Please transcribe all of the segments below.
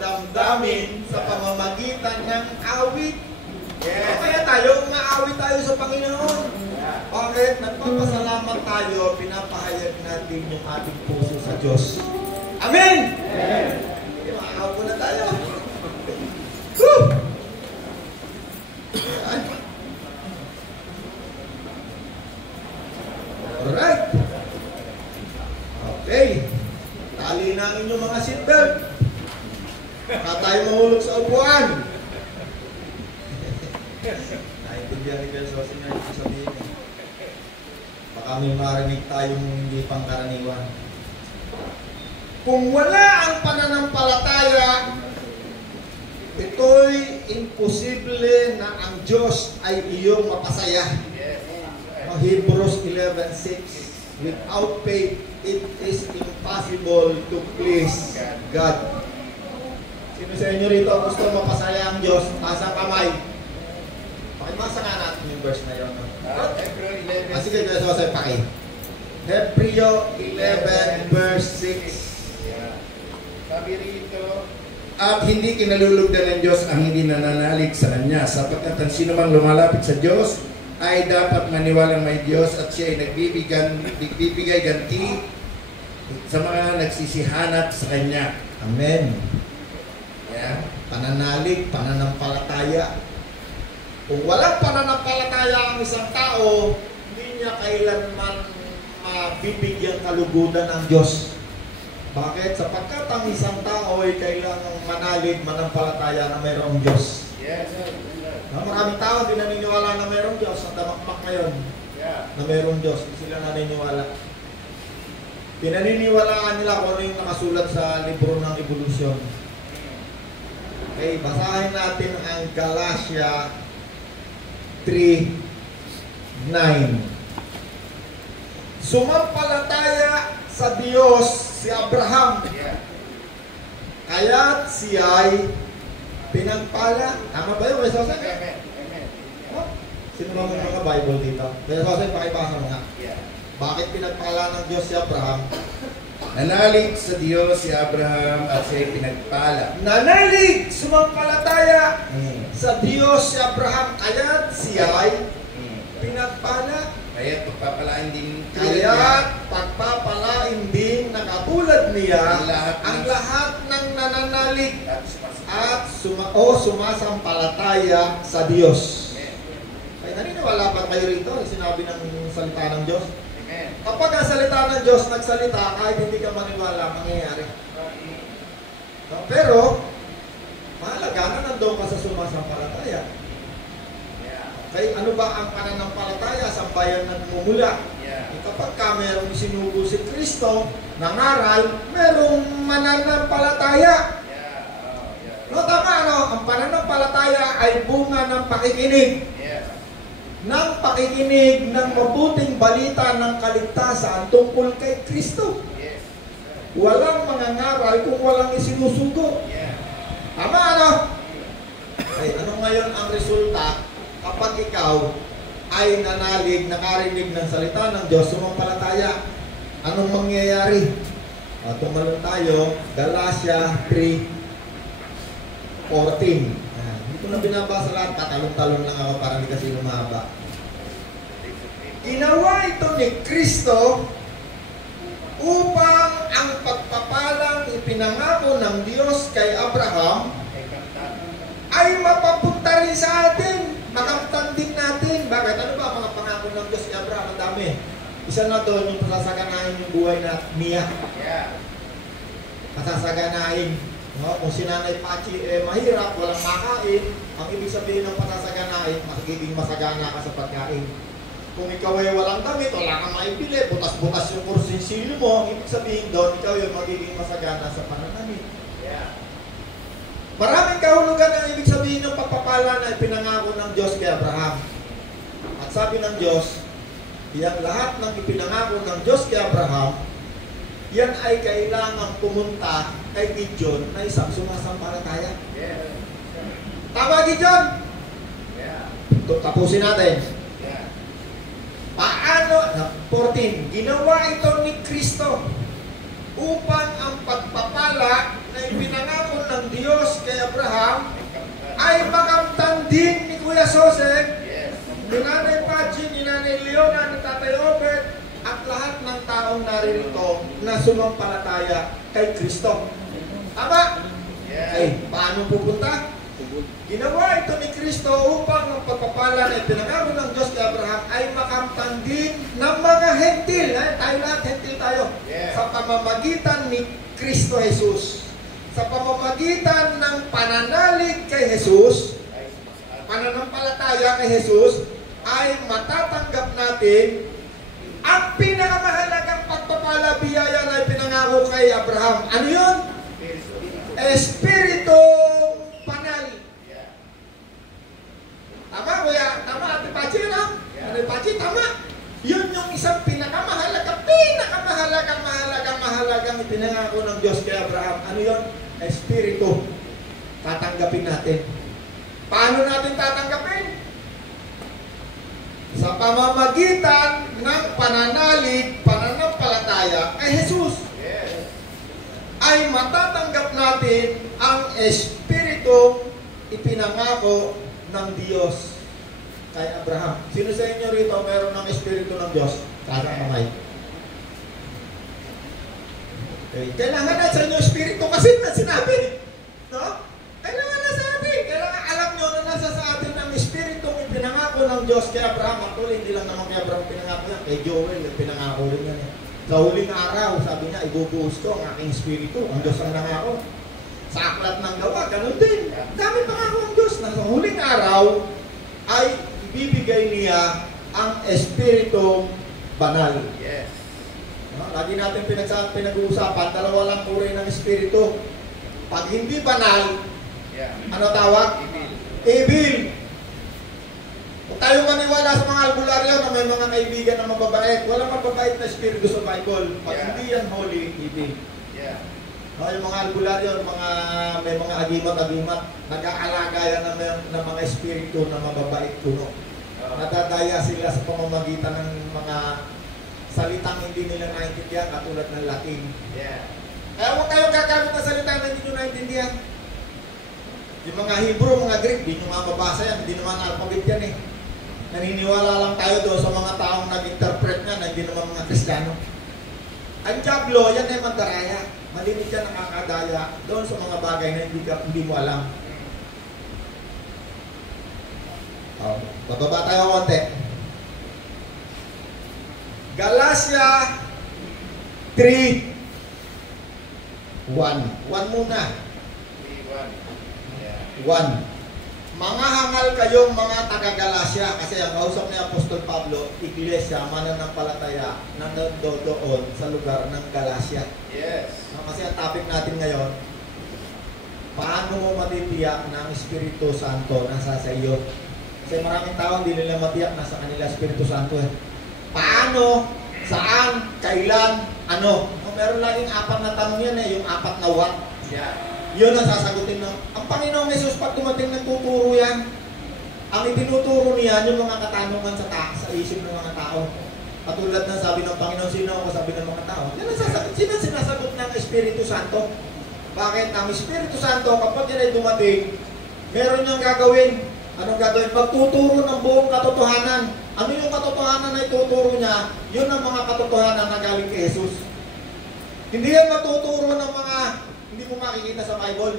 damdamin sa pamamagitan ng awit. Kaya tayo, umaawit tayo sa Panginoon. Bakit? Nagpapasalamat tayo, pinapahayag natin yung ating puso sa Diyos. Amen! Maaw po na tayo. Woo! Alright. Okay. Tali na ang inyong mga seatbelt. Baka tayo mahulog sa upuan. Naintindihan ni Kelso, sino yung sabihin eh. Baka may marinig tayong hindi pangkaraniwan. Kung wala ang pananampalataya, ito'y imposible na ang Diyos ay iyong mapasaya. Hebrews 11:6, without faith, it is impossible to please God. Sino sa inyo rito gusto mapasaya ang Diyos? Taas ang kamay. Pakibasa nga natin yung verse na yun. Sige, guys, sa paki. Hebrews 11 verse 6. Sabi rito, at hindi kinalulugdan ng Diyos ang hindi nananalig sa Kanya, sapagkat ang sino mang lumalapit sa Diyos ay dapat maniwalang may Diyos at siya ay nagbibigay ganti sa mga nagsisihanap sa Kanya. Amen. Pananalig, pananampalataya. Kung walang pananampalataya ang isang tao, hindi niya kailanman mabibigyan kalugudan ng Diyos. Bakit? Sapagkat ang isang tao ay kailangang manalig, manampalataya na mayroong Diyos. yes, Maraming tao hindi naniniwala na mayroong Diyos. Ang damakmak ngayon na mayroong Diyos. Hindi sila naniniwala. Pinaniniwalaan nila kung ano yung nakasulat sa libro ng evolusyon. Okay, basahin natin ang Galatia 3:9. Sumampalataya sa Diyos si Abraham. Kaya't siya ay pinagpala. Tama ba yun? May sasay? Sino ba mga Bible dito? May sasay, pakibasa mo nga. Bakit pinagpala ng Diyos si Abraham? Nanalig sa Diyos si Abraham at siya ay pinagpala. Nanalig, sumampalataya sa Diyos si Abraham. Kaya't siya ay pinagpala. Kaya't pagpapalain din pagpapalain din na katulad niya ang lahat ng nananalig at sumasampalataya sa Diyos. Ay, naniniwala ba kayo rito? Sinabi ng salita ng Diyos. Kapag ang salita ng Diyos nagsalita, kahit hindi ka maniwala, mangyayari. Pero, mahalaga na nandoon ka sa sumasampalataya. Kaya ano ba ang pananampalataya sa bayan na namumula? Kapag ka mayroong sinugo si Kristo, nangaral, mayroong mananampalataya. No, tama, no? Ang pananampalataya ay bunga ng pakikinig. Ng pakikinig ng mabuting balita ng kaligtasan tungkol kay Kristo. Walang mangangaral kung walang isinusugo. Tama, ano? Ay, ano ngayon ang resulta? Kapag ikaw ay nanalig, nakarinig ng salita ng Diyos, sumampalataya, anong mangyayari? Tumalon tayo, Galatia 3:14. Hindi ko na binabasa lahat, tatalong-talong lang ako para hindi kasi lumaba. Ginawa ito ni Kristo upang ang pagpapalang ipinangako ng Diyos kay Abraham ay mapapunta rin sa atin. Makamtan din natin. Bakit? Ano ba mga pangako ng Diyos ni Abraham? Ang dami. Isa na doon yung pasasaganahin yung buhay na niya. Pasasaganahin. No? Kung si Nanay Pachi mahirap, walang makain, ang ibig sabihin ng pasasaganahin, magiging masagana ka sa pagkain. Kung ikaw ay walang damit, wala kang maibili, butas-butas yung kursinsilo mo, ang ibig sabihin doon, ikaw ay magiging masagana sa pananamit. Maraming kahulugan ang ibig sabihin ng pagpapala na ipinangako ng Diyos kay Abraham. At sabi ng Diyos, yan lahat ng ipinangako ng Diyos kay Abraham, yan ay kailangang pumunta kay Gideon na isang sumasampalataya. Tama, Gideon? Tapusin natin. Paano? 14. Ginawa ito ni Kristo upang ang pagpapala na ipinangako ng Diyos Abraham ay makamtan din ni Kuya Joseph, ni Nanay Pachi, ni Nanay Leona, ni Tatay Obed, at lahat ng taong naririto na sumampalataya kay Kristo. Tama? Ay, paano pupunta? Ginawa ito ni Kristo upang ang pagpapala na ipinangako ng Diyos kay Abraham ay makamtan din ng mga hentil. Tayo lahat, hentil tayo. Sa pamamagitan ni Kristo Jesus. Sa pamamagitan ng pananalig kay Jesus, pananampalataya kay Jesus, ay matatanggap natin ang pinakamahalagang pagpapala biyaya na ipinangako kay Abraham. Ano yun? Espiritu Banal. Tama, Kuya? Tama, Ate Pachi, no? Ate Pachi, tama. Yun yung isang pinakamahalagang ipinangako ng Diyos kay Abraham. Ano yun? Espiritu. Tatanggapin natin. Paano natin tatanggapin? Sa pamamagitan ng pananalig, pananampalataya kay Jesus. Ay matatanggap natin ang Espiritu ipinangako ng Diyos kay Abraham. Sino sa inyo rito meron ng Espiritu ng Diyos? Kada kamay. Okay. Kailangan na sa inyo Espiritu kasi na sinabi. No? Kailangan na sa atin. Kailangan alam nyo na nasa sa atin ang Espiritu ipinangako ng Diyos kay Abraham. Actually, hindi lang naman kay Abraham pinangako yan. Kay Joel, pinangako rin yan. Sa huling araw, sabi niya, ibubuhos ko ang aking Espiritu. Ang Diyos ang nangako. Sa aklat ng gawa, ganun din. Dami pangako ang Diyos na sa huling araw ay ibibigay niya ang Espiritu Banal. Yes. Lagi natin pinag-uusapan, dalawa lang uri ng Espiritu. Pag hindi banal, ano tawag? Evil. Kung tayo maniwala sa mga albularyo na may mga kaibigan na mababait, walang mababait na Espiritu sa Bible. Pag hindi yan holy, evil. Yung mga albularyo, may mga agimat-agimat, nag-aalaga yan ng mga Espiritu na mababait kuno. Nadadaya sila sa pamamagitan ng mga salitang hindi nila naintindihan katulad ng Latin. Kaya huwag kayong gagamit ng salita na hindi nyo naintindihan. Yung mga Hebrew, mga Greek, hindi nyo mababasa yan, hindi naman alphabet yan eh. Naniniwala lang tayo doon sa mga taong nag-interpret nga na hindi naman mga Kristiyano. Ang Diablo, yan ay mandaraya. Malimit yan nakakadaya doon sa mga bagay na hindi mo alam. Bababa tayo konti. Galatia 3:1. 1 muna. 1. Mga hangal kayong mga taga-Galacia, kasi ang kausap ni Apostol Pablo, iglesia, mananampalataya, na nandoon sa lugar ng Galacia. Yes. Kasi ang topic natin ngayon, paano mo matitiyak na ang Espiritu Santo nasa sa iyo? Kasi maraming tao hindi nila matiyak nasa kanila Espiritu Santo. Paano? Saan? Kailan? Ano? Meron laging 4 na tanong yan yung 4 na what? Yun ang sasagutin ng ang Panginoong Jesus pag dumating nagtuturo yan. Ang itinuturo niyan yung mga katanungan sa isip ng mga tao. Katulad ng sabi ng Panginoon, sino ako sabi ng mga tao? Yan ang sasagot. Sino sinasagot ng Espiritu Santo? Bakit? Ang Espiritu Santo kapag yan ay dumating, meron niyang gagawin. Anong gagawin? Magtuturo ng buong katotohanan. Ano yung katotohanan na ituturo niya? Yun ang mga katotohanan na galing kay Jesus. Hindi yan matuturo ng mga hindi mo makikita sa Bible.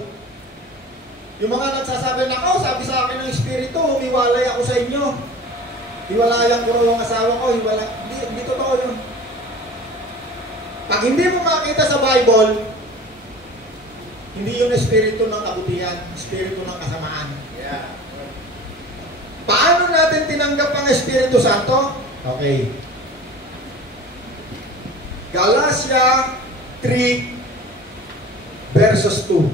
Yung mga nagsasabi na, sabi sa akin ng Espiritu, humiwalay ako sa inyo. Hiwalayan ko raw yung asawa ko, hindi totoo yun. Pag hindi mo makita sa Bible, hindi yun Espiritu ng kabutihan, Espiritu ng kasamaan. Paano natin tinanggap ang Espiritu Santo? Okay. Galatia 3 verses 2.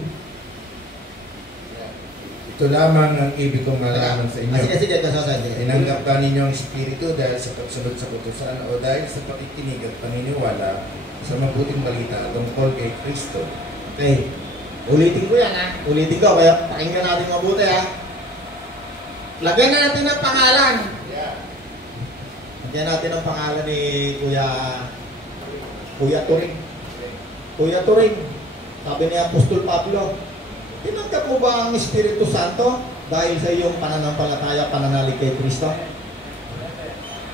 Ito lamang ang ibig kong malaman sa inyo. Sige. Tinanggap ba ninyo ang Espiritu dahil sa pagsunod sa kutusan o dahil sa pakikinig at paniniwala sa mabuting balita tungkol kay Kristo? Okay. Ulitin ko yan ha. Ulitin ko. Kaya pakinggan natin mabuti ha. Lagyan na natin ng pangalan. Lagyan natin ang pangalan ni Kuya Turing. Sabi ni Apostol Pablo, tinanggap mo mo ba ang Espiritu Santo? Dahil sa iyong pananampalataya, pananalig kay Kristo?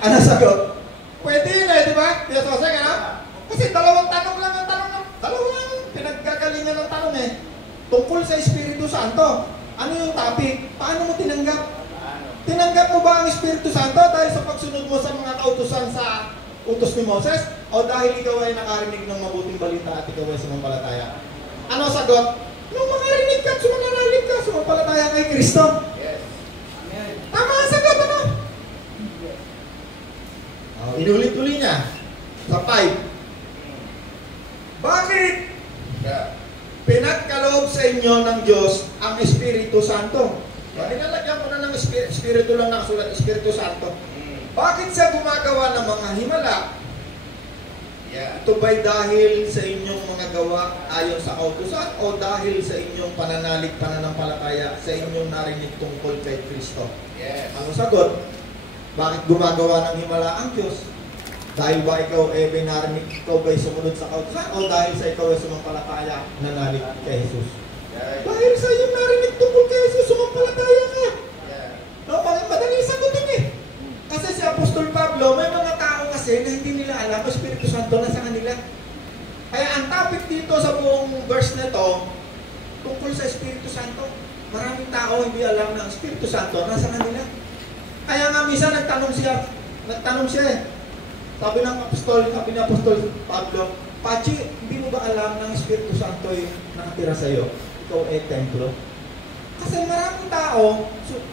Ano sagot? Pwede yun eh, di ba? Yes, Jose, kasi dalawang tanong lang ang tanong. Dalawang pinaggagalingan ng tanong eh. Tungkol sa Espiritu Santo. Ano yung topic? Paano mo tinanggap? Tinanggap mo ba ang Espiritu Santo dahil sa pagsunod mo sa mga kautusan sa utos ni Moses? O dahil ikaw ay nakarinig ng mabuting balita at ikaw ay sumampalataya? Ano sagot? Nung makarinig ka at sumananalig ka, sumampalataya kay Kristo. Yes. Tama ang sagot, ano? Inulit-uli niya. Sa 5. Bakit pinagkaloob sa inyo ng Diyos ang Espiritu Santo? Nilalagyan ko na ng Espiritu lang nakasulat, Espiritu Santo. Bakit siya gumagawa ng mga himala? Ito ba'y dahil sa inyong mga gawa ayon sa kautusan o dahil sa inyong pananalig, pananampalataya sa inyong narinig tungkol kay Kristo? Yes. Ang sagot, bakit gumagawa ng himala ang Diyos? Dahil ba ikaw may narinig, ikaw ba'y sumunod sa kautusan o dahil sa ikaw ay sumampalataya, nanalig kay Jesus? Dahil sa iyong narinig tungkol kay Jesus, sumampalataya ka. No, madali sagutin eh. Kasi si Apostol Pablo, may mga tao kasi na hindi nila alam, ang Espiritu Santo nasa kanila. Kaya ang topic dito sa buong verse na ito, tungkol sa Espiritu Santo. Maraming tao hindi alam na ang Espiritu Santo nasa kanila. Kaya nga minsan nagtanong siya eh. Sabi ni Apostol Pablo, Pachi, hindi mo ba alam na ang Espiritu Santo ay nakatira sa iyo? Ikaw ay templo. Kasi maraming tao,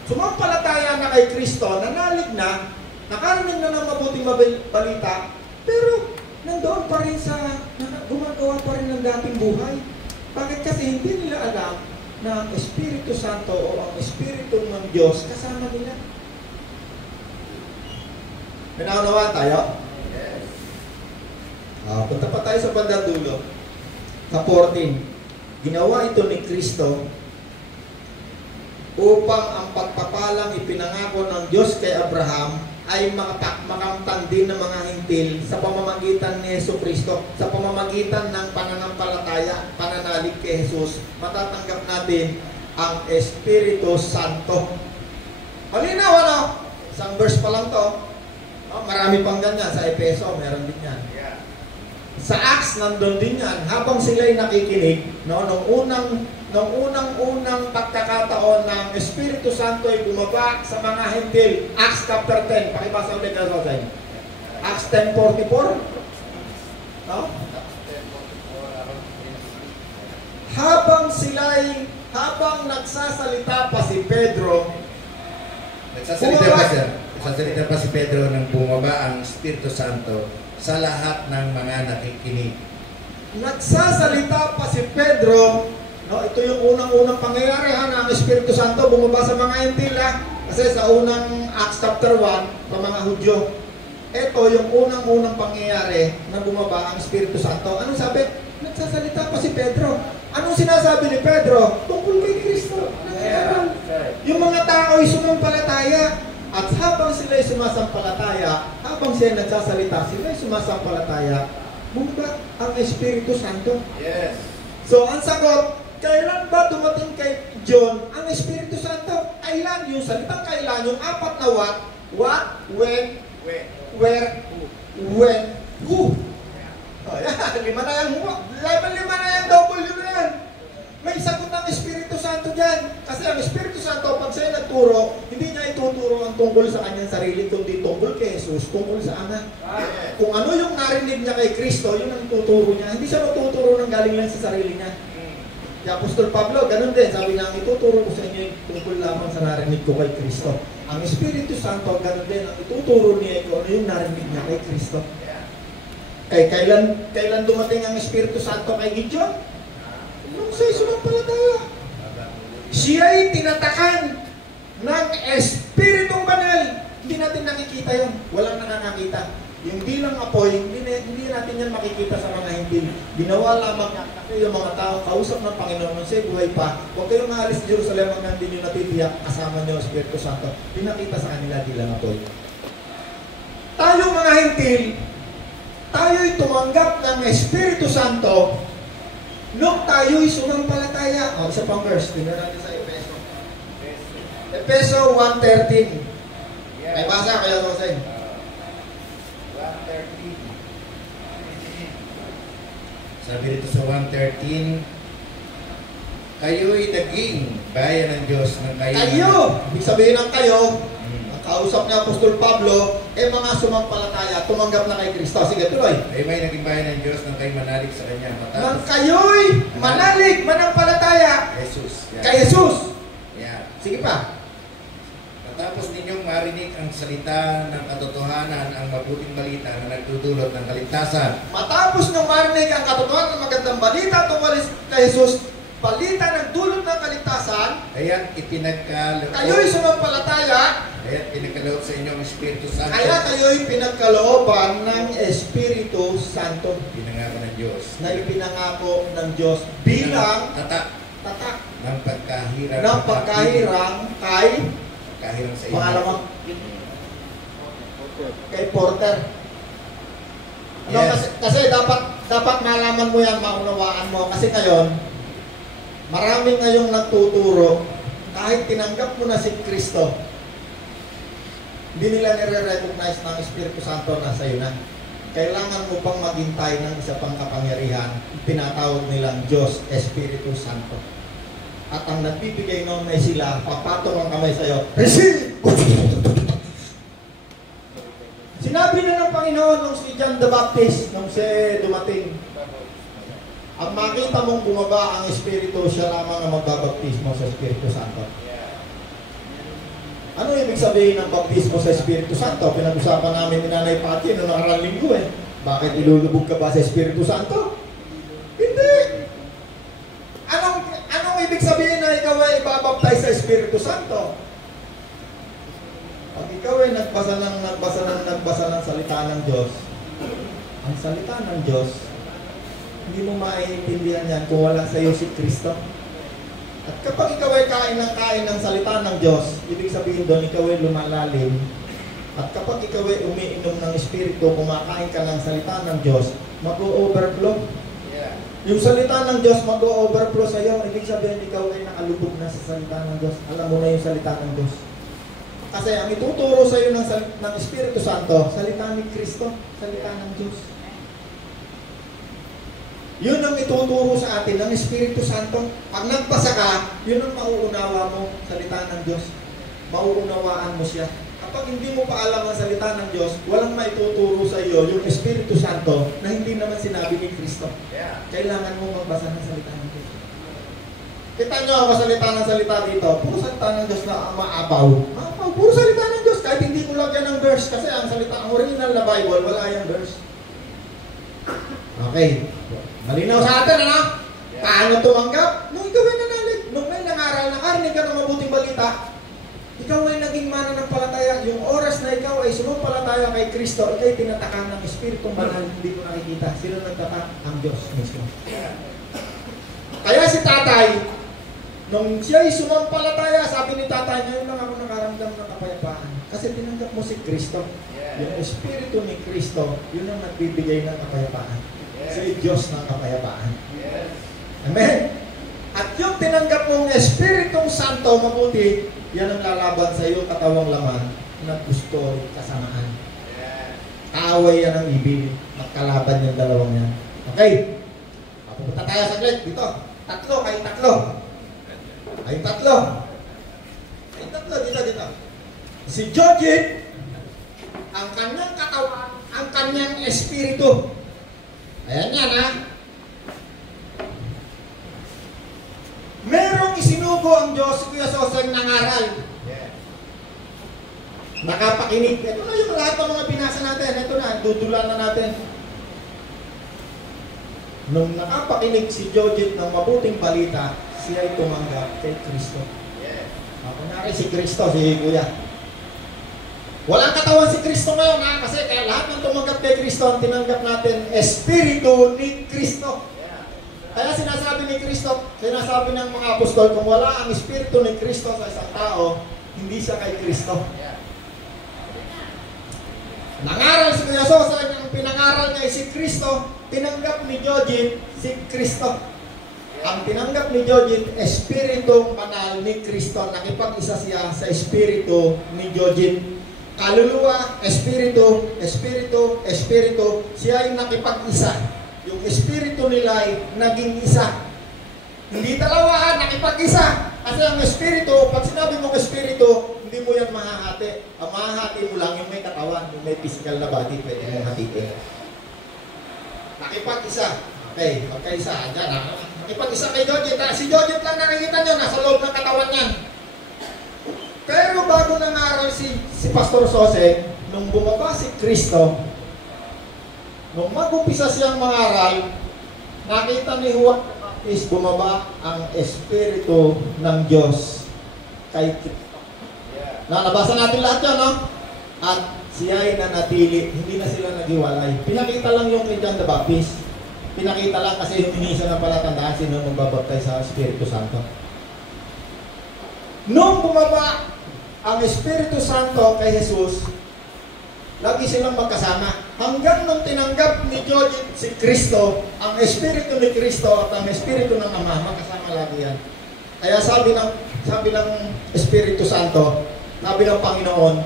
sumampalataya na kay Kristo, nanalig na, nakarinig na ng mabuting balita, pero nandoon pa rin gumagawa pa rin ng dating buhay. Bakit? Kasi hindi nila alam na ang Espiritu Santo o ang Espiritu ng Diyos kasama nila. Pinaunawa tayo? Yes. Punta pa tayo sa bandang dulo. Sa 14. Ginawa ito ni Kristo upang ang pagpapalang ipinangako ng Diyos kay Abraham ay makamtan din ng mga hintil sa pamamagitan ni Yesu Kristo, sa pamamagitan ng pananampalataya, pananalig kay Jesus, matatanggap natin ang Espiritu Santo. Malinaw, ano? Isang verse pa lang to. Marami pang ganyan. Sa Efeso, meron din yan. Yeah. Sa Acts, nandun din yan. Habang sila'y nakikinig, no, nung unang pagkakataon ng Espiritu Santo ay bumaba sa mga hentil. Acts chapter 10. Pakibasa ulit ka sa Acts 10:44. No? Habang nagsasalita pa si Pedro, Nagsasalita pa si Pedro nang bumaba ang Espiritu Santo sa lahat ng mga nakikinig. Nagsasalita pa si Pedro, no, ito yung unang pangyayari na ang Espiritu Santo bumaba sa mga hentil kasi sa unang Acts chapter 1 sa mga Hudyo. Ito yung unang pangyayari na bumaba ang Espiritu Santo. Anong sabi? Nagsasalita pa si Pedro. Anong sinasabi ni Pedro? Tungkol kay Kristo. Yung mga tao ay sumampalataya. At habang sila ay sumasampalataya, habang sila nagsasalita, sila ay sumasampalataya, bumaba ang Espiritu Santo. Yes. So, ang sagot, kailan ba dumating kay John ang Espiritu Santo? Kailan? Yung salitang kailan, yung apat na what, when, where, when, who. Oh, yan, lima na yan, double yun na yan. May sagot ang Espiritu Santo dyan. Kasi ang Espiritu Santo, pag siya nagturo, hindi niya ituturo ang tungkol sa kanyang sarili, kundi tungkol kay Jesus, tungkol sa Ama. Kung ano yung narinig niya kay Kristo, yun ang tuturo niya. Hindi siya matuturo ng galing lang sa sarili niya. Si Apostol Pablo, ganun din. Sabi niya, ang ituturo ko sa inyo tungkol lamang sa narinig ko kay Kristo. Ang Espiritu Santo, ganun din. Ang ituturo niya kung ano yung narinig niya kay Kristo. Kailan dumating ang Espiritu Santo kay Gideon? Nung siya'y sumampalataya. Siya'y tinatakan ng Espiritong Banal. Hindi natin nakikita yun. Walang nakakakita. Yung bilang apoy, hindi natin yan makikita sa mga hindi. Ginawa lamang yung mga tao, kausap ng Panginoon nung siya'y buhay pa. Huwag kayong maalis sa Jerusalem hanggang hindi nyo natitiyak kasama nyo ang Espiritu Santo. Pinakita sa kanila bilang apoy. Tayo mga hintil, tayo'y tumanggap ng Espiritu Santo Nung tayo'y sumampalataya. O, isa pang verse. Tingnan natin sa Efeso. Efeso 1:13. May basa kaya ko sa'yo. 1:13. Sabi dito sa 1:13, kayo'y naging bayan ng Diyos ng Kayo! Ibig sabihin ng kayo, ang kausap ni Apostol Pablo, mga sumampalataya, tumanggap na kay Kristo. Sige, tuloy. Kayo may naging bayan ng Diyos nang kayo manalig sa Kanya. Nang kayo'y manalig, manampalataya Jesus. Yan. kay Jesus. Yan. Sige pa. Matapos ninyong marinig ang salita ng katotohanan, ang mabuting balita na nagdudulot ng kaligtasan. Matapos nang marinig ang katotohanan ng magandang balita tungkol kay Jesus, balita ng dulot ng kaligtasan, Kaya't ipinagkaloob. kayo'y sumampalataya, Kaya't pinagkaloob sa inyo ang Espiritu Santo. kaya kayo'y pinagkalooban ng Espiritu Santo Pinangako ng Diyos. na ipinangako ng Diyos bilang tatak tatak ng pagkahirang. ng pagkahirang kay Pagkahirang sa inyo. pangalawang kay Porter. Ano, Yes. kasi dapat malaman mo yan, maunawaan mo. Kasi ngayon, maraming ngayong nagtuturo, kahit tinanggap mo na si Kristo, hindi nila nire-recognize ng Espiritu Santo na sa'yo na. Kailangan mo pang maghintay ng isa pang kapangyarihan, tinatawag nilang Diyos, Espiritu Santo. At ang nagbibigay noon ay sila, papatok ang kamay sa'yo, receive! Sinabi na ng Panginoon nung si John the Baptist, nung siya dumating, ang makita mong bumaba ang Espiritu, siya lamang ang magbabaptismo sa Espiritu Santo. Ano ibig sabihin ng baptismo sa Espiritu Santo? Pinag-usapan namin ni Nanay Pati noong nakarang linggo Bakit ilulubog ka ba sa Espiritu Santo? Hindi! Anong ibig sabihin na ikaw ay ibabaptize sa Espiritu Santo? Pag ikaw ay nagbasa ng salita ng Diyos, ang salita ng Diyos, hindi mo maiintindihan yan kung wala sa iyo si Kristo. At kapag ikaw ay kain ng salita ng Diyos, ibig sabihin doon, ikaw ay lumalalim. At kapag ikaw ay umiinom ng Espiritu, kumakain ka ng salita ng Diyos, mag-o-overflow. Yung salita ng Diyos mag-o-overflow sa iyo, ibig sabihin ikaw ay nakalubog na sa salita ng Diyos. Alam mo na yung salita ng Diyos. Kasi ang ituturo sa iyo ng Espiritu Santo, salita ni Kristo, salita ng Diyos. Yun ang ituturo sa atin ng Espiritu Santo. Pag nagbasa ka, yun ang mauunawa mo, salita ng Diyos. Mauunawaan mo siya. Kapag hindi mo pa alam ang salita ng Diyos, walang maituturo sa iyo yung Espiritu Santo na hindi naman sinabi ni Kristo. Kailangan mo magbasa ng salita ng Diyos. Kita nyo ako salita dito, puro salita ng Diyos na maapaw. Puro salita ng Diyos, kahit hindi mo lagyan ng verse, kasi ang salita, ang original na Bible, wala yung verse. Okay. Malinaw sa atin, ano? Paano tumanggap? Nung ikaw ay nanalig, nung may nangaral, nakarinig ka ng mabuting balita, ikaw ay naging mananampalataya. Yung oras na ikaw ay sumampalataya kay Kristo, ikaw ay tinatakang ng Espiritong Banal, hindi ko nakikita. Sino nagtatak? Ang Diyos mismo. Kaya si tatay, nung siya ay sumampalataya, sabi ni tatay, ngayon lang ako nakaramdam ng kapayapaan. Kasi tinanggap mo si Kristo. Yung Espiritu ni Kristo, yun ang nagbibigay ng kapayapaan. Si Diyos ng kapayapaan. Amen? At yung tinanggap mong Espiritong Santo, mabuti, yan ang lalaban sa iyong katawang laman na gusto kasamaan. Kaaway yan ang ibig. Magkalaban yung dalawang yan. Okay? Pupunta tayo saglit dito. Tatlo. Dito. Si Jojit, ang kanyang katawan, ang kanyang espiritu. Ayan yan, ha? Merong isinugo ang Diyos, Kuya Soseng, nangaral. Nakapakinig. Ito na yung lahat ng mga binasa natin. Ito na, dudulan na natin. Nung nakapakinig si Jojit ng mabuting balita, siya ay tumanggap kay Kristo. Kunwari si Kristo, si Kuya. Walang katawan si Kristo ngayon, ha? Kasi kaya lahat ng tumanggap kay Kristo, ang tinanggap natin, Espiritu ni Kristo. Kaya sinasabi ni Kristo, sinasabi ng mga apostol, kung wala ang Espiritu ni Kristo sa isang tao, hindi siya kay Kristo. Nangaral si Kuya Sosa, ang pinangaral niya ay si Kristo, tinanggap ni Jojit si Kristo. Ang tinanggap ni Jojit, Espiritu Banal ni Kristo. Nakipag-isa siya sa Espiritu ni Jojit. Kaluluwa, Espiritu, Espiritu, Espiritu. Siya yung nakipag-isa. Yung Espiritu nila ay naging isa. Hindi dalawa, nakipag-isa. Kasi ang Espiritu, pag sinabi mong Espiritu, hindi mo yan mahahati. Ang mahahati mo lang yung may katawan, yung may physical na body, pwede mong hatiin. Nakipag-isa. Okay, magkaisa. Diyan, nakipag-isa kay Jojit. Si Jojit lang nakikita nyo, nasa loob ng katawan niyan. Pero bago nangaral si Pastor Sose, nung bumaba si Kristo, nung mag-umpisa siyang mangaral, nakita ni Juan is bumaba ang Espiritu ng Diyos kay Kristo. Nabasa natin lahat yan, no? At siya ay nanatili, hindi na sila naghiwalay. Pinakita lang yung kay John the Baptist. Pinakita lang kasi humingi siya ng palatandaan sino magbabaptize sa Espiritu Santo. Nung bumaba ang Espiritu Santo kay Jesus, lagi silang magkasama. Hanggang nung tinanggap ni Jojit si Kristo, ang Espiritu ni Kristo at ang Espiritu ng Ama, magkasama lagi yan. Kaya sabi ng Espiritu Santo, sabi ng Panginoon,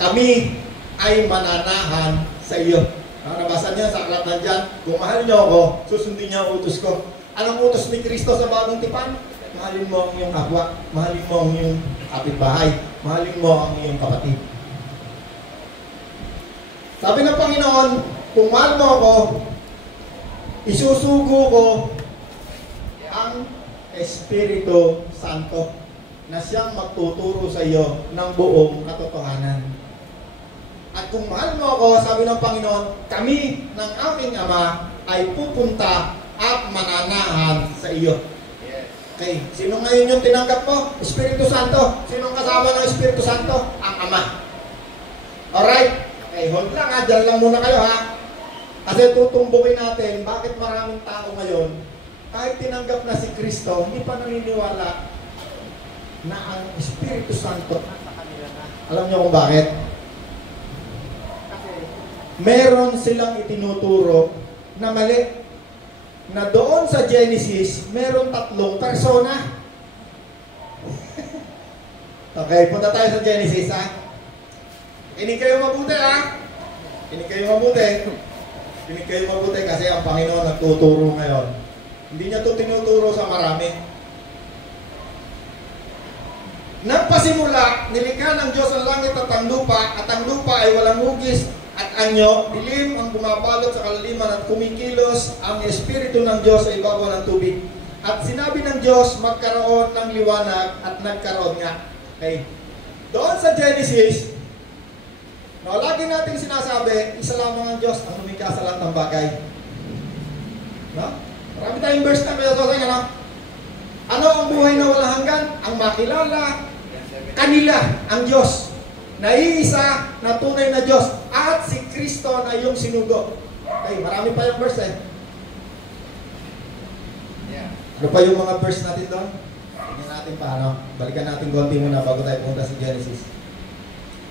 kami ay mananahan sa iyo. Nabasa niya sa aklat na dyan, kung mahal niyo ako, susundin niya ang utos ko. Anong utos ni Kristo sa bagong tipan? Mahalin mo ang iyong kapwa, mahalin mo ang iyong kapitbahay, mahalin mo ang iyong kapatid. Sabi ng Panginoon, kung mahal mo ako, isusugo ko ang Espiritu Santo na siyang magtuturo sa iyo ng buong katotohanan. At kung mahal mo ako, sabi ng Panginoon, kami ng aking Ama ay pupunta at mananahan sa iyo. Okay, sino ngayon yung tinanggap mo? Espiritu Santo. Sino kasama ng Espiritu Santo? Ang Ama. Alright? Okay, hold lang ha. Diyan lang muna kayo ha. Kasi tutumbukin natin, bakit maraming tao ngayon, kahit tinanggap na si Kristo, hindi pa naniniwala na ang Espiritu Santo nasa kanila na. Alam niyo kung bakit? Meron silang itinuturo na mali, na doon sa Genesis, meron 3 persona. Okay, punta tayo sa Genesis, ha? Kinig kayo mabuti, ha? Kinig kayo mabuti. Kinig kayo mabuti kasi ang Panginoon nagtuturo ngayon. Hindi niya ito tinuturo sa marami. Nagpasimula, nilikha ng Diyos ang langit at ang lupa ay walang hugis at anyo, dilim ang bumabalot sa kalaliman at kumikilos, ang Espiritu ng Diyos ay ibabaw ng tubig. At sinabi ng Diyos, magkaroon ng liwanag at nagkaroon nga. Okay. Doon sa Genesis, no, lagi natin sinasabi, isa lamang ang Diyos ang lumikha sa lahat ng bagay. No? Marami tayong verse na kaya sa no? Ano ang buhay na walang hanggan? Ang makilala kanila, ang Diyos. Naiisa na tunay na Diyos at si Kristo na yung sinugo. Okay, marami pa yung verse eh. Ano pa yung mga verse natin doon? Tingnan natin paano. Balikan natin konti muna bago tayo punta sa Genesis.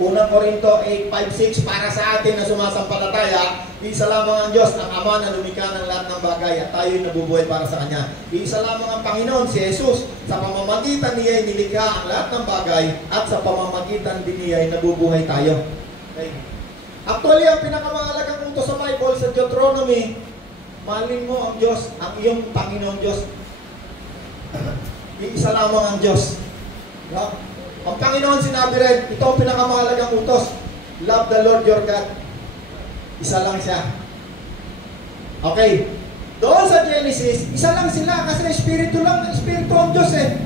Unang Korinto 8:5-6, para sa atin na sumasampalataya, isa lamang ang Diyos, ang Ama na lumikha ng lahat ng bagay at tayo'y nabubuhay para sa Kanya. Isa lamang ang Panginoon, si Jesus. Sa pamamagitan niya ay nilikha ang lahat ng bagay at sa pamamagitan din niya ay nabubuhay tayo. Okay. Actually, ang pinakamahalagang utos sa Bible sa Deuteronomy, mahalin mo ang Diyos, ang iyong Panginoon Diyos. Isa lamang ang Diyos. No? Ang Panginoon sinabi rin, ito ang pinakamahalagang utos. Love the Lord your God. Isa lang siya. Okay. Doon sa Genesis, isa lang sila kasi Espiritu lang. Espiritu ang Diyos eh.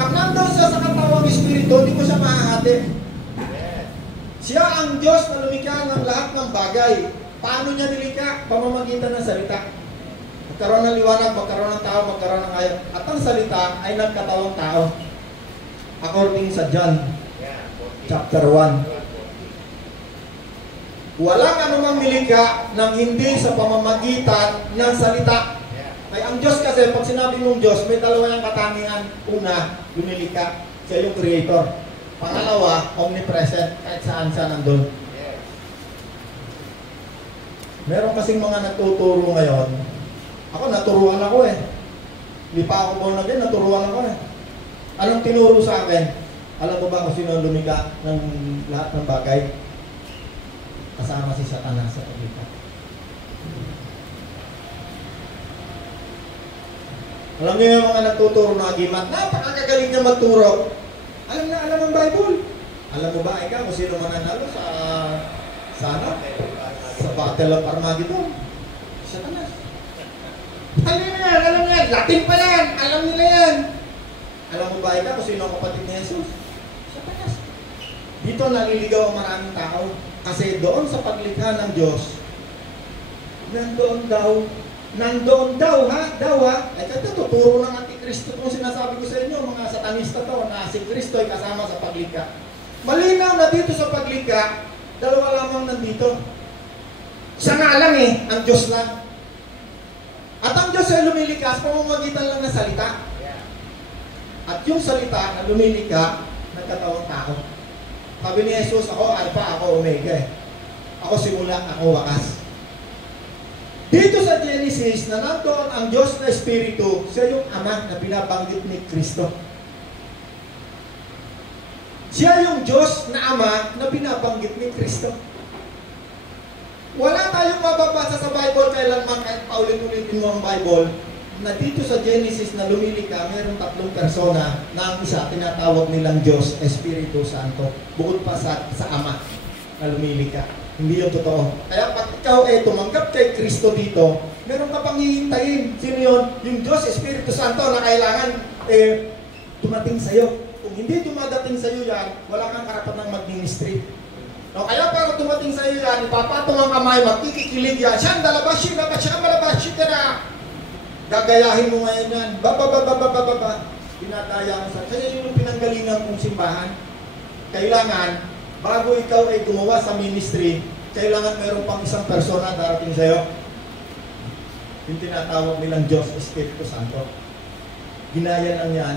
Pag nandun siya sa katawang Espiritu, hindi mo siya mahahati. Siya ang Diyos na lumikha ng lahat ng bagay. Paano niya nilikha? Pamamagitan ng salita. Magkaroon ng liwanag, magkaroon ng tao, magkaroon ng ayaw. At ang salita ay nagkatawang tao. According sa John chapter 1. Walang anumang nilikha nang hindi sa pamamagitan ng salita. Ay ang Diyos kasi, pag sinabi mong Diyos, may dalawa yung katangian. Una, yung nilikha, siya yung creator. Pangalawa, omnipresent, kahit saan siya nandun. Meron kasing mga nagtuturo ngayon. Ako, naturuan ako eh. Hindi pa ako born again, naturuan ako eh. Anong tinuro sa akin? Alam mo ba kung sino ang lumika ng lahat ng bagay? Kasama si Satanas sa pagitan. Alam niyo yung mga nagtuturo na agimat, napakagaling niya magturo. Alam na alam ang Bible. Alam mo ba ikaw kung sino mananalo sa Battle of Armageddon? Satanas. Alam niya yan. Latin pa yan. Alam nila yan. Alam mo ba ikaw kung sino ang kapatid ni Jesus? Satanas. Dito naliligaw ang maraming tao. Kasi doon sa paglikha ng Diyos, nandoon daw, ay kaya tuturo ng Antikristo kung sinasabi ko sa inyo, mga satanista to, na si Kristo ay kasama sa paglikha. Malinaw na dito sa paglikha, dalawa lamang nandito. Isa nga lang ang Diyos lang. At ang Diyos ay lumilikha sa pamamagitan lang ng salita. At yung salita na lumilikha, nagkatawang tao. Sabi ni Jesus, ako Alpha, ako Omega. Ako simula, ako wakas. Dito sa Genesis, na nandoon ang Diyos na Espiritu, siya yung Ama na binabanggit ni Kristo. Siya yung Diyos na Ama na binabanggit ni Kristo. Wala tayong mababasa sa Bible kailanman, kahit paulit-ulitin mo ang Bible, na dito sa Genesis na lumilika, mayroong tatlong persona na ang isa tinatawag nilang Diyos, Espiritu Santo, bukod pa sa Ama na lumilika. Hindi yung totoo. Kaya pag ikaw tumanggap kay Kristo dito, meron ka pang hihintayin. Sino yun? Yung Diyos, Espiritu Santo na kailangan dumating sa'yo. Kung hindi dumadating sa'yo yan, wala kang karapatang mag-ministry. No, kaya para dumating sa'yo yan, ipapatong ang kamay, magkikikilig yan. Siyan, dalabashi, siyan, dalabashi ka na. Gagayahin mo ngayon yan. Tinataya mo sa... Kaya yun yung pinanggalingan kong simbahan. Kailangan, bago ikaw ay gumawa sa ministry, kailangan mayroon pang isang persona darating sa'yo. Yung tinatawag nilang Diyos, Espiritu Santo. Ginaya lang yan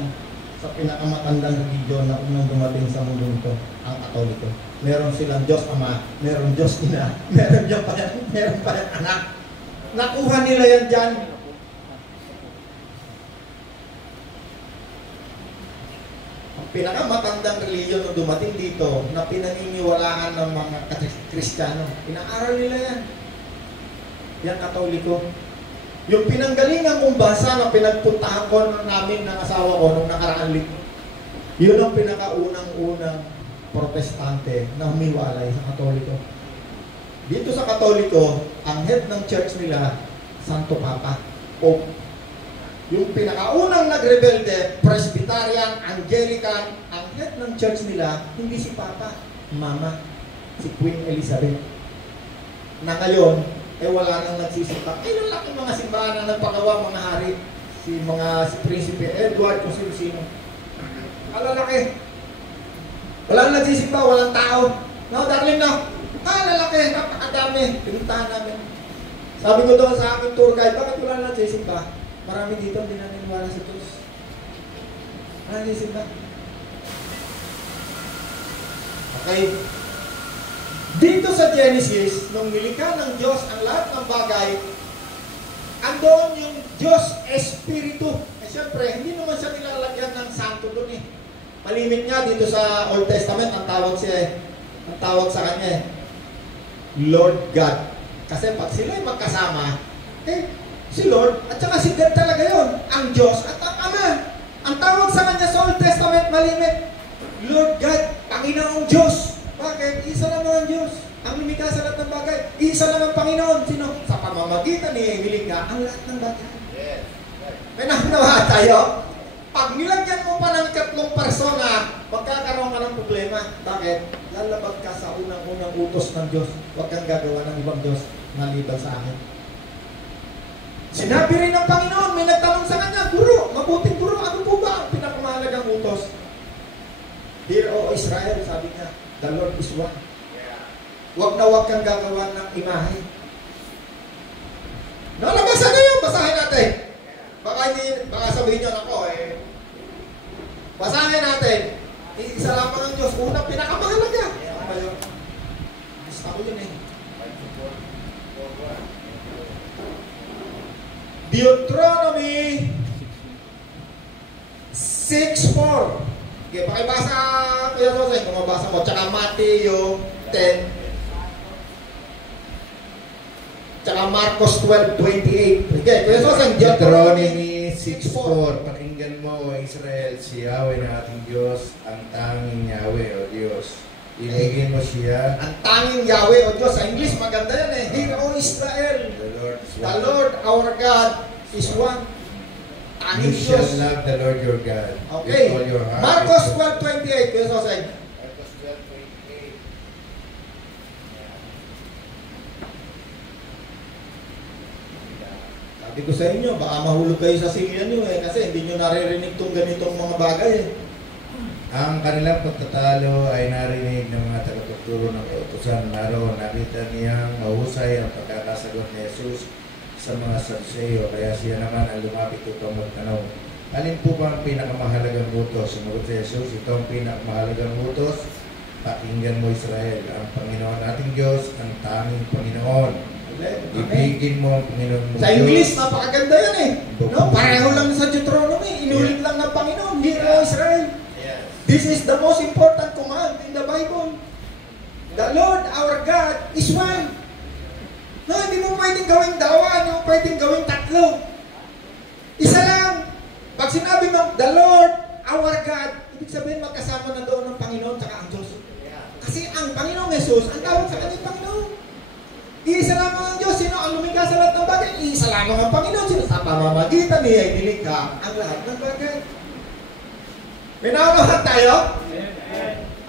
sa pinakamatandang religion na unang dumating sa mundo ito, ang Katoliko. Meron silang Diyos Ama, meron Diyos Ina, meron pa yan anak. Nakuha nila yan dyan. Pinakamatandang reliyon na dumating dito na pinaniniwalaan ng mga Kristiyano. Inaaral nila yan. Yan Katoliko. Yung pinanggalingan kong basa na pinagpuntahan ko namin ng asawa ko nung nakaraang linggo, yun ang pinakaunang-unang protestante na humiwalay sa Katoliko. Dito sa Katoliko, ang head ng church nila, Santo Papa, Pope. Yung pinakaunang nagrebelde, Presbyterian, Anglican, ang head ng church nila, hindi si Papa, Mama, si Queen Elizabeth. Na ngayon, wala nang nagsisimba. Lalaki mga simbahan na nagpagawa, mga hari, si Prinsipe Edward, kung sino-sino. Lalaki. Wala nang nagsisimba, walang tao. No, darling, no? Lalaki, napakadami. Pinuntahan namin. Sabi ko doon sa aking tour guide, bakit wala nang nagsisimba? Marami dito hindi naniniwala sa Diyos. Ano ba? Okay. Dito sa Genesis, nung nilikha ng Diyos ang lahat ng bagay, andoon yung Diyos Espiritu. Siyempre, hindi naman siya nilalagyan ng santo doon Malimit nga dito sa Old Testament, ang tawag sa kanya Lord God. Kasi pag sila'y magkasama, si Lord, at saka si God talaga yon, ang Diyos at ang Ama. Ang tawag sa kanya sa Old Testament, malimit, Lord God, Panginoong Diyos. Bakit? Isa lang ang Diyos. Ang lumikha sa lahat ng bagay. Isa lang ang Panginoon. Sino? Sa pamamagitan niya, nilikha ang lahat ng bagay. May nakunawa tayo. Pag nilagyan mo pa ng ikatlong persona, magkakaroon ka ng problema. Bakit? Lalabag ka sa unang-unang utos ng Diyos. Huwag kang gagawa ng ibang Diyos maliban sa akin. Sinabi rin ng Panginoon, may nagtanong sa kanya, Guro, mabuting guro, ano po ba ang pinakamahalagang utos? Hear, O Israel, sabi niya, the Lord is one. Huwag na huwag kang gagawa ng imahe. Nalabasan na yun, basahin natin. Baka sabihin niyo ako basahin natin. Isa lamang ang Diyos, unang pinakamahalaga. Ano ba yun? Gusto ko yun Deuteronomy 6:4. Okay, pakibasa, Kuya Jose, kung mabasa mo. Tsaka Mateo 10. Tsaka Marcos 12:28. Okay, Kuya Jose, Deuteronomy 6:4. Pakinggan mo, O Israel, si Yahweh na ating Diyos, ang tanging Yahweh, O Diyos. Ibigin mo siya. Ang tanging Yahweh, O Diyos. Sa English, maganda yan eh. Hear, O Israel. The Lord our God is one. You Tanging shall Diyos. love the Lord your God Okay. with all your heart. Marcos 12:28. Kuya Jose. Marcos 12:28. Sabi ko sa inyo, baka mahulog kayo sa silya nyo eh. Kasi hindi nyo naririnig tong ganitong mga bagay eh. Ang kanilang pagtatalo ay narinig ng mga tagapagturo ng kautusan. Naroon, nakita niyang mahusay ang pagkakasagot ni Jesus sa mga Saduceo, kaya siya naman ang lumapit upang magtanong. Alin po ba ang pinakamahalagang utos? Sumagot si Jesus, ito ang pinakamahalagang utos. Pakinggan mo Israel, ang Panginoon ating Diyos, ang tanging Panginoon. Ibigin mo ang Panginoon mo Sa English, napakaganda yan eh. No? Pareho lang sa Deuteronomy. Inulit lang ng Panginoon. Hear, O Israel. Yes. This is the most important command in the Bible. The Lord our God is one. No, hindi mo pwedeng gawing dalawa, hindi mo pwedeng gawing tatlo. Isa lang. Pag sinabi mo, the Lord our God, ibig sabihin magkasama na doon ng Panginoon at ang Diyos. Kasi ang Panginoong Jesus, ang tawag sa kanyang Panginoon. Iisa lamang ang Diyos. Sino ang lumikha sa lahat ng bagay? Iisa lamang ang Panginoon. Sino sa pamamagitan niya ay nilikha ang lahat ng bagay. May naunahan tayo?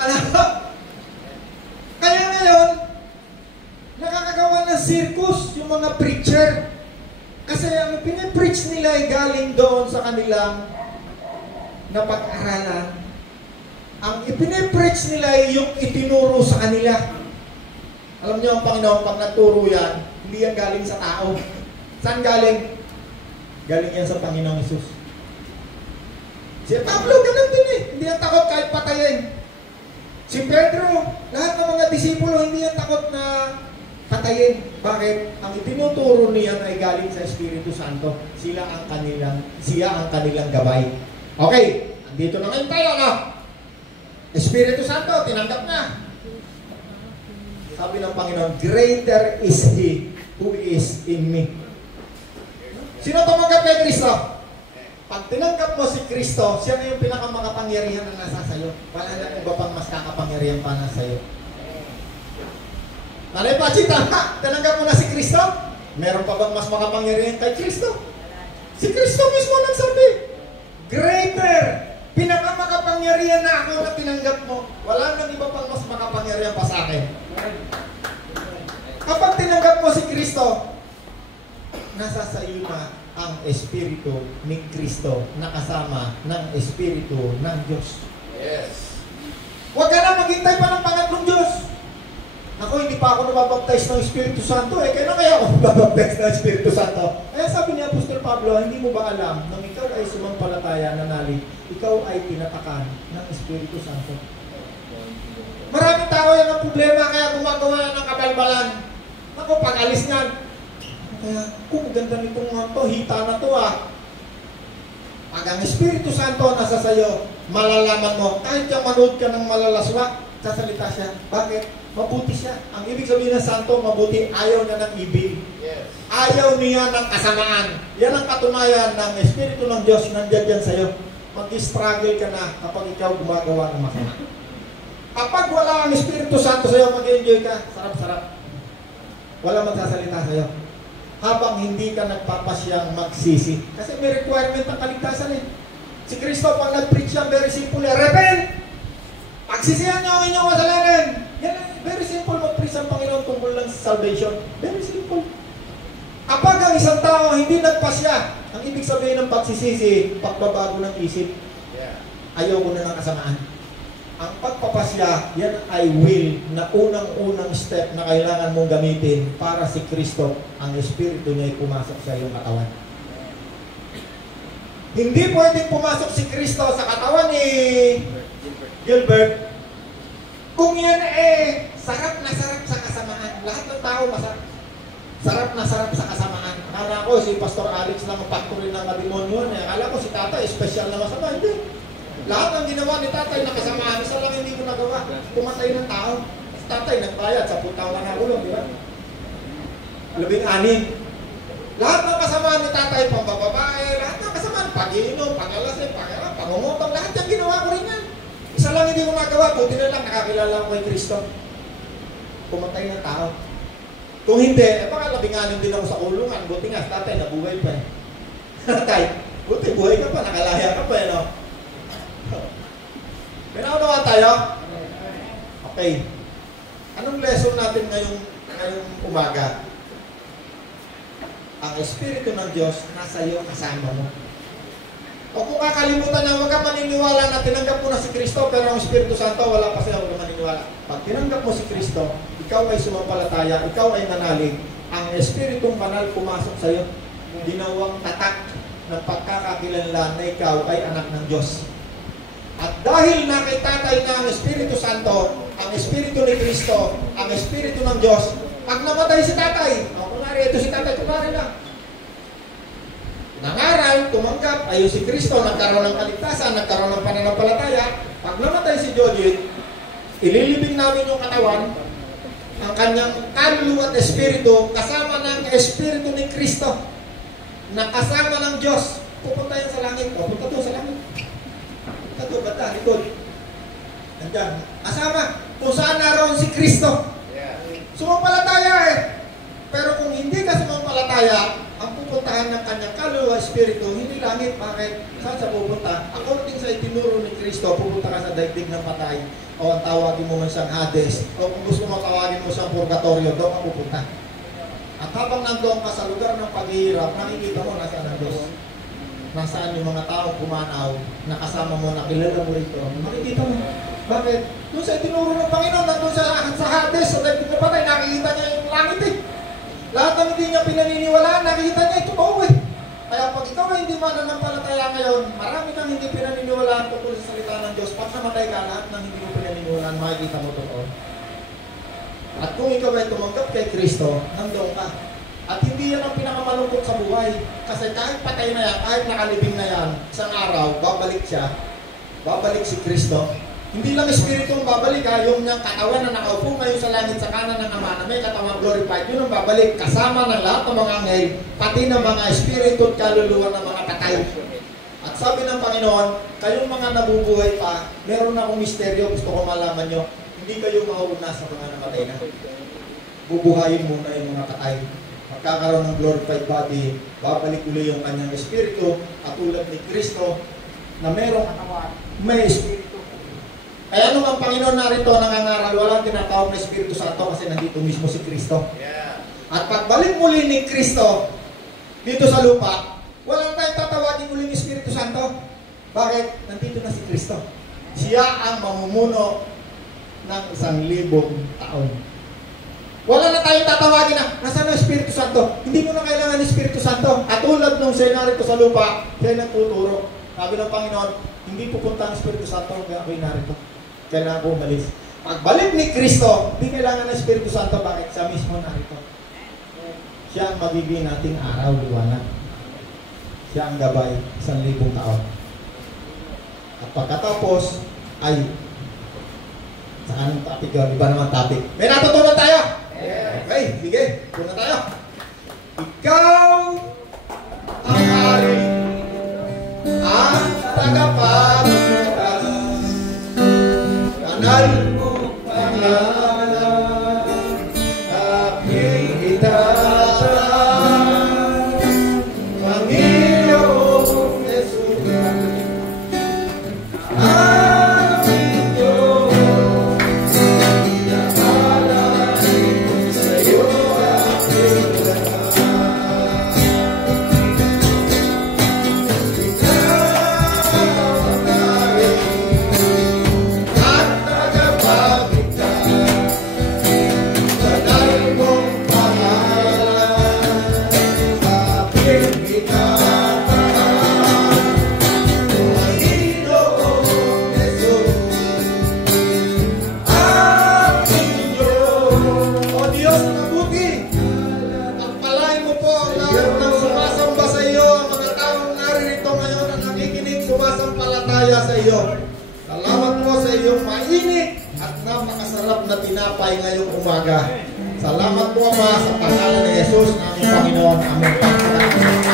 Alam mo? Kaya ngayon, nakakagawa ng circus yung mga preacher. Kasi ang pinipreach nila ay galing doon sa kanilang napag-aralan. Ang ipinipreach nila ay yung itinuro sa kanila. Alam niyo ang Panginoon, pag nagturo yan, hindi yan galing sa tao. Saan galing? Galing yan sa Panginoong Jesus. Si Pablo, ganun din eh. Hindi yan takot kahit patayin. Si Pedro, lahat ng mga disipulo, hindi yan takot na patayin. Bakit? Ang itinuturo niyan ay galing sa Espiritu Santo. Siya ang kanilang gabay. Okay, andito na ngayon tayo, no? Espiritu Santo, tinanggap na. Sabi ng Panginoon, greater is He who is in me. Sino tumanggap kay Kristo? Pag tinanggap mo si Kristo, siya na yung pinakamakapangyarihan na nasa sayo. Wala na iba pang mas kakapangyarihan pa nasa sayo. Nanay Pachita, tinanggap mo na si Kristo? Meron pa bang mas makapangyarihan kay Kristo? Si Kristo mismo nagsabi, greater, pinakamakapangyarihan na ako na tinanggap mo. Wala nang iba pang mas makapangyarihan pa sa akin. Kapag tinanggap mo si Kristo, nasa sa iyo na ang Espiritu ni Kristo na kasama ng Espiritu ng Diyos. Yes. Huwag ka na maghintay pa ng pangatlong Diyos. Ako, hindi pa ako nababaptize ng Espiritu Santo eh. Kaya ako nababaptize ng Espiritu Santo. Kaya sabi ni Apostol Pablo, hindi mo ba alam nang ikaw ay sumampalataya na nalig, ikaw ay tinatakan ng Espiritu Santo. Maraming tao yan ang problema, kaya gumagawa yan ng kabalbalan. Ako, pag alis niyan, kaya kung ganda nitong to, hita na to ah. Pag ang Espiritu Santo nasa sayo, malalaman mo, kahit yung manood ka ng malalaswa, sasalita siya. Bakit? Mabuti siya. Ang ibig sabihin ng Santo, mabuti, ayaw niya ng ibig. Yes. Ayaw niya ng kasamaan. Yan ang katunayan ng Espiritu ng Diyos nandiyan dyan sa'yo. Mag-struggle ka na kapag ikaw gumagawa ng masama. Kapag wala ang Espiritu Santo sa'yo, mag-enjoy ka, sarap-sarap. Wala magsasalita sa'yo. Habang hindi ka nagpapasyang magsisi. Kasi may requirement ng kaligtasan eh. Si Kristo, pag nag-preach yan, very simple eh, repent! Pagsisihan niyo ang inyong kasalanan. Yan, very simple mag-preach ang Panginoon tungkol lang sa salvation. Very simple. Kapag ang isang tao hindi nagpasya, ang ibig sabihin ng pagsisisi, pagbabago ng isip. Yeah. Ayaw ko na ng kasamaan. Ang pagpapasya, yan ay will na unang-unang step na kailangan mong gamitin para si Kristo, ang Espiritu niya ay pumasok sa iyong katawan. Hindi pwedeng pumasok si Kristo sa katawan ni Gilbert kung yan sarap na sarap sa kasamaan. Lahat ng tao masarap. Sarap na sarap sa kasamaan. Akala ko si Pastor Alex lang ang factory ng demonyo. Akala ko si Tata, special na masama. Hindi. Lahat ng ginawa ni tatay na kasamaan, isa lang hindi ko nagawa. Pumatay ng tao. Tatay nagbayad sa putang na nakulong, di ba? 16. Lahat ng kasamaan ni tatay, pambababae, lahat ng kasamaan, pag-iinom, pag-alasing, pangungutang, lahat yung ginawa ko rin yan. Isa lang hindi ko nagawa, buti na lang nakakilala ko kay Kristo. Pumatay ng tao. Kung hindi, baka 16 din ako sa kulungan. Buti nga, tatay, nabuhay pa eh. Tatay, buti buhay ka pa, nakalaya ka pa eh, no? May naunawa tayo? Okay. Anong lesson natin ngayong umaga? Ang Espiritu ng Diyos nasa iyo, kasama mo. O kung kakalimutan na, huwag ka maniniwala na tinanggap mo na si Kristo, pero ang Espiritu Santo, wala pa siya, huwag ka maniniwala. Pag tinanggap mo si Kristo, ikaw ay sumampalataya, ikaw ay nanalig, ang Espiritong Banal pumasok sa iyo, ginawang tatak ng pagkakakilanlan na ikaw ay anak ng Diyos. At dahil nakita tayo na ang Espiritu Santo, ang Espiritu ni Kristo, ang Espiritu ng Diyos, pag namatay si tatay, kunwari, ito si tatay, kunwari lang. Nangaral, tumanggap, ayun si Kristo, nagkaroon ng kaligtasan, nagkaroon ng pananampalataya. Pag namatay si Jojit, ililibing namin yung katawan, ang kanyang kaluluwa at Espiritu, kasama ng Espiritu ni Kristo, na kasama ng Diyos, pupunta yan sa langit. O, punta doon sa langit. Punta doon, bata, likod. Nandyan. Kasama, kung saan naroon si Kristo. Sumampalataya eh. Pero kung hindi ka sumampalataya, ang pupuntahan ng kanyang kaluluwa, Espiritu, hindi langit. Bakit? Saan sa pupunta? According sa itinuro ni Kristo, pupunta ka sa daigdig ng patay. O ang tawagin mo man siyang Hades. O kung gusto mo tawagin mo siyang purgatorio, doon ka pupunta. At habang nandoon ka sa lugar ng paghihirap, nakikita mo nasaan ang Diyos. Nasaan yung mga taong pumanaw, nakasama mo, nakilala mo rito. Makikita mo. Bakit? Doon sa itinuro ng Panginoon, nandun sa Hades, sa daigdig ng patay, nakikita niya yung langit eh. Lahat ng hindi niya pinaniniwalaan, nakikita niya ito totoo eh. Kaya pag ikaw ay hindi mananampalataya ngayon, marami kang hindi pinaniniwalaan tungkol sa salita ng Diyos. Pag namatay ka, lahat ng hindi mo pinaniniwalaan, makikita mo totoo. At kung ikaw ay tumanggap kay Kristo, nandoon ka. At hindi yan ang pinakamalungkot sa buhay. Kasi kahit patay na yan, kahit nakalibing na yan, isang araw, babalik siya, babalik si Kristo. Hindi lang Espiritu ang babalik ha, yung niyang katawan na nakaupo ngayon sa langit sa kanan ng Ama na may katawan glorified, yun ang babalik kasama ng lahat ng mga anghel, pati ng mga Espiritu at kaluluwa ng mga patay. At sabi ng Panginoon, kayong mga nabubuhay pa, meron akong misteryo, gusto ko malaman nyo, hindi kayo mauuna sa mga namatay na. Bubuhayin muna yung mga patay. Magkakaroon ng glorified body, babalik uli yung kanyang Espiritu, at tulad ni Kristo, na merong katawan, may Espiritu. Kaya nung ang Panginoon narito nangangaral, walang tinatawag na Espiritu Santo kasi nandito mismo si Kristo. Yeah. At pagbalik muli ni Kristo dito sa lupa, walang tayong tatawagin uling Espiritu Santo. Bakit? Nandito na si Kristo. Siya ang mamumuno ng 1,000 taon. Wala na tayong tatawagin na, nasaan ang Espiritu Santo? Hindi mo na kailangan ng Espiritu Santo. At tulad nung siya narito sa lupa, siya nagtuturo. Sabi ng Panginoon, hindi pupunta ang Espiritu Santo kaya ako'y narito. Kailangan ko umalis. Pagbalik ni Kristo, hindi kailangan ng Espiritu Santo. Bakit? Siya mismo narito. Siya ang magiging nating araw, liwanag. Siya ang gabay, 1,000 taon. At pagkatapos, ay sa anong topic yun? Iba naman topic. May natutunan tayo? Yes. Okay, sige. Tuna tayo. Ikaw ang hari, ang tagapagligtas. Kanal mo pangalan, aking itaas, Panginoong Jesus, aming Diyos, inaalay sa iyo aking lahat. Salamat po sa iyong mainit at napakasarap na tinapay ngayong umaga. Salamat po, Ama, sa pangalan ni Jesus, naming Panginoon. Amen.